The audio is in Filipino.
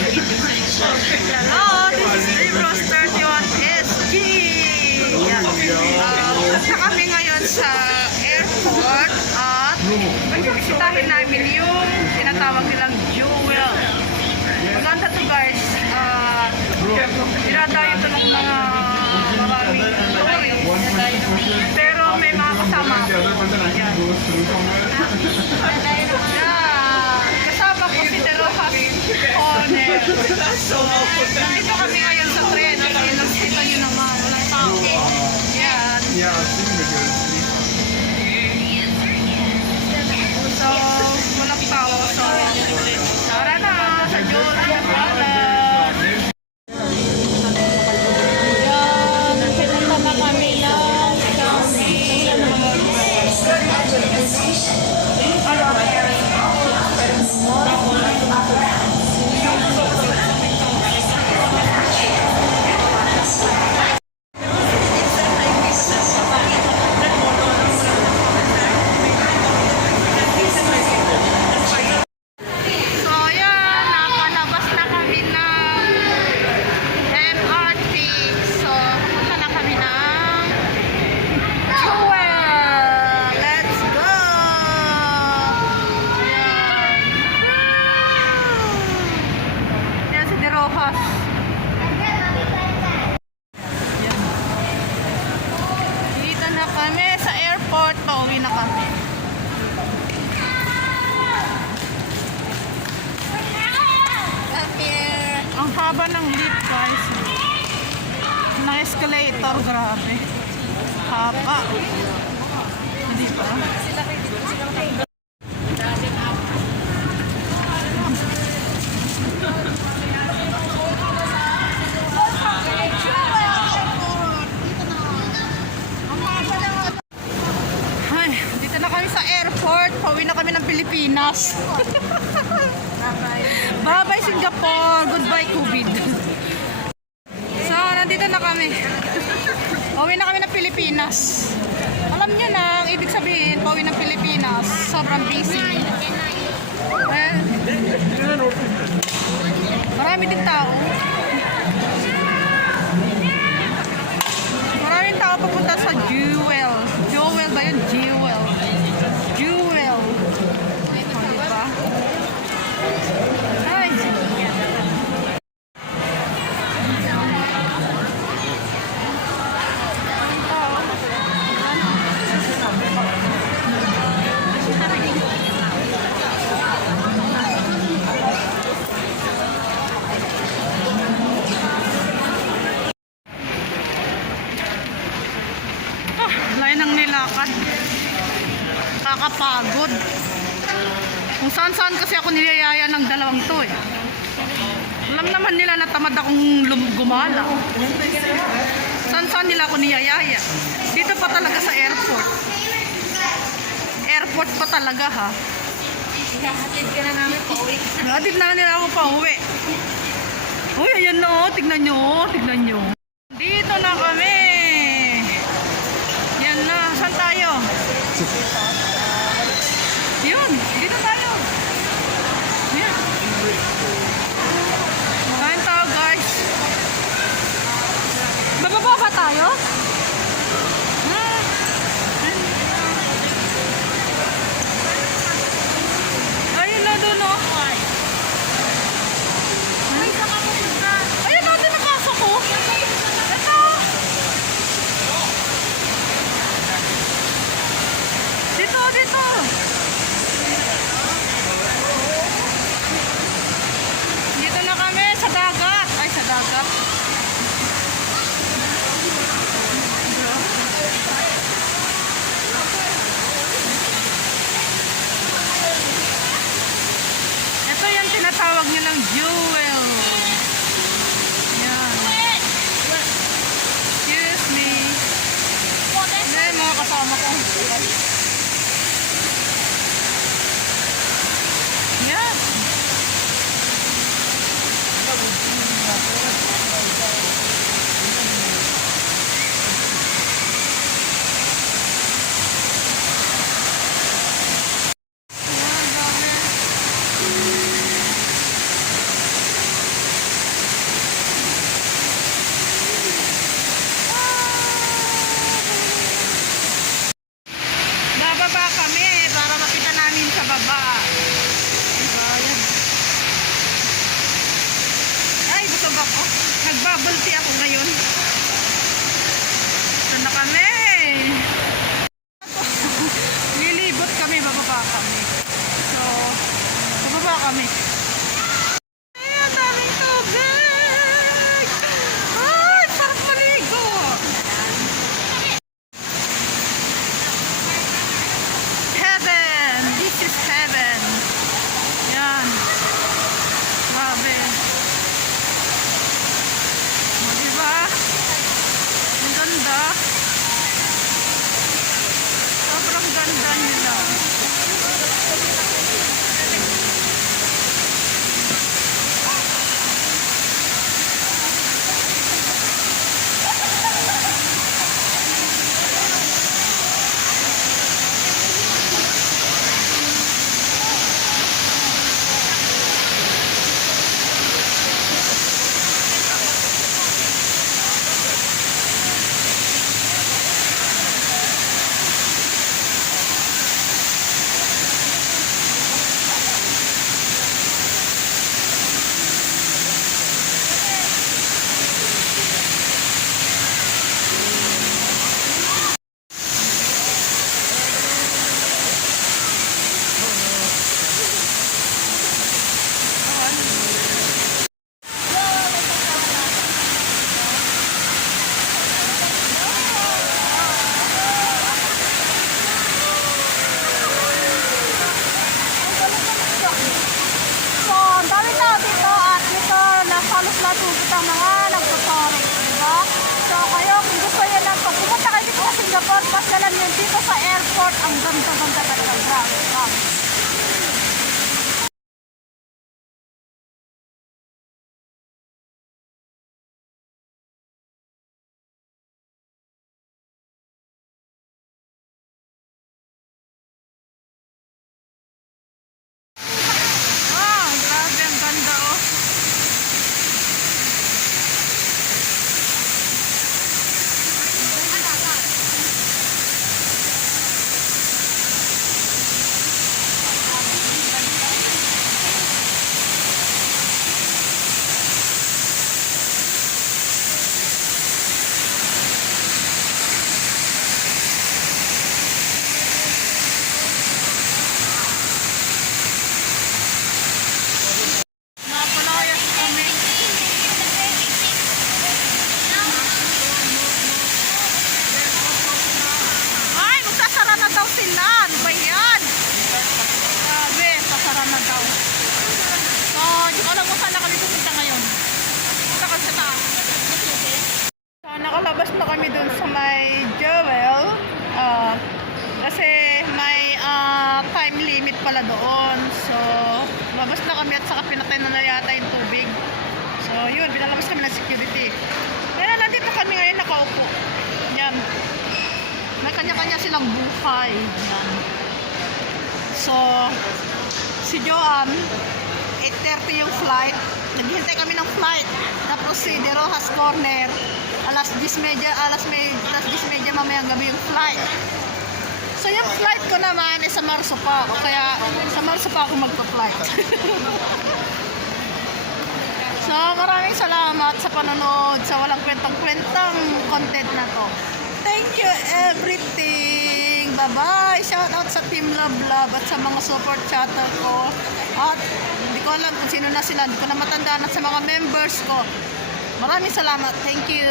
Hello, this is Rivros 31SG. Punta kami ngayon sa airport at bisitahin namin yung tinatawag nilang Jewel. Maganda to guys. Dinadayo ito ng mga maraming tourists. Pero may mga kasama. Yan. Kasama ko si De Rojas Owner. Nandito kami ngayon sa tren. Nakita nyo naman. Walang tao. Yan. So, walang tao. So, tara na sa Jewel. Dito na kami sa airport, pauwi na kami. Ang haba ng lift guys. Ng escalator, grabe. Haba. Hindi ba? Airport, pauwi na kami ng Pilipinas. Bye-bye Singapore, goodbye COVID. So, nandito na kami. Pauwi na kami ng Pilipinas. Alam nyo na, ang ibig sabihin, pauwi ng Pilipinas. Sobrang busy. Well, marami din tao. Maraming tao papunta sa Jewel. Jewel ba yun? Jewel. Jewel. O, diba? Ay. Layo ng nilakad. Kakapagod. Kung saan-saan kasi ako niyayaya ng dalawang to eh. Alam naman nila na tamad akong gumala. Saan-saan nila ako niyayaya. Dito pa talaga sa airport. Airport pa talaga ha. Hatid ka na namin pa uwi. Hatid na nila ako pa uwi. Uy, ayan na oh. Tignan nyo oh. Tignan nyo. Dito na kami. Yan na. Saan tayo? Yun. Dito tayo. Yan. Kain tayo guys. Bababa ba tayo? Ayun na doon oh. Ayun na doon nakasok ko. Ito. Dito, dito. Dito na kami sa dagat. Ay, sa dagat. pasyalan yun dito sa airport. Ang ganda-ganda talaga. Grabe, grabe. Grabe, ang ganda oh. Napalayas kami. Ay, magsasara na daw sila. Ano ba yan? Grabe, sasara na daw. So, hindi ko alam kung saan na kami pupunta ngayon. Punta kami sa taas. So, nakalabas na kami dun sa may Jewel. Kasi may time limit pala doon. So, labas na kami at saka pinatay na yata yung tubig. So, yun, pinalabas kami ng security. Kaya nandito kami ngayon nakaupo. Yan. May kanya-kanya silang buhay. Yan. So, si Joanne, 8:30 yung flight. Naghihintay kami ng flight. Tapos si De Rojas Corner, alas 10:30 mamayang gabi yung flight. So yung flight ko naman sa Marso pa ako. Kaya sa Marso pa ako magpa-flight. So maraming salamat sa panonood sa walang kwentang-kwentang content na to. Thank you everything. Bye-bye. Shout out sa Team Love Love at sa mga support chatter ko. At hindi ko alam kung sino na sila. Hindi ko na matandaan at sa mga members ko. Maraming salamat. Thank you.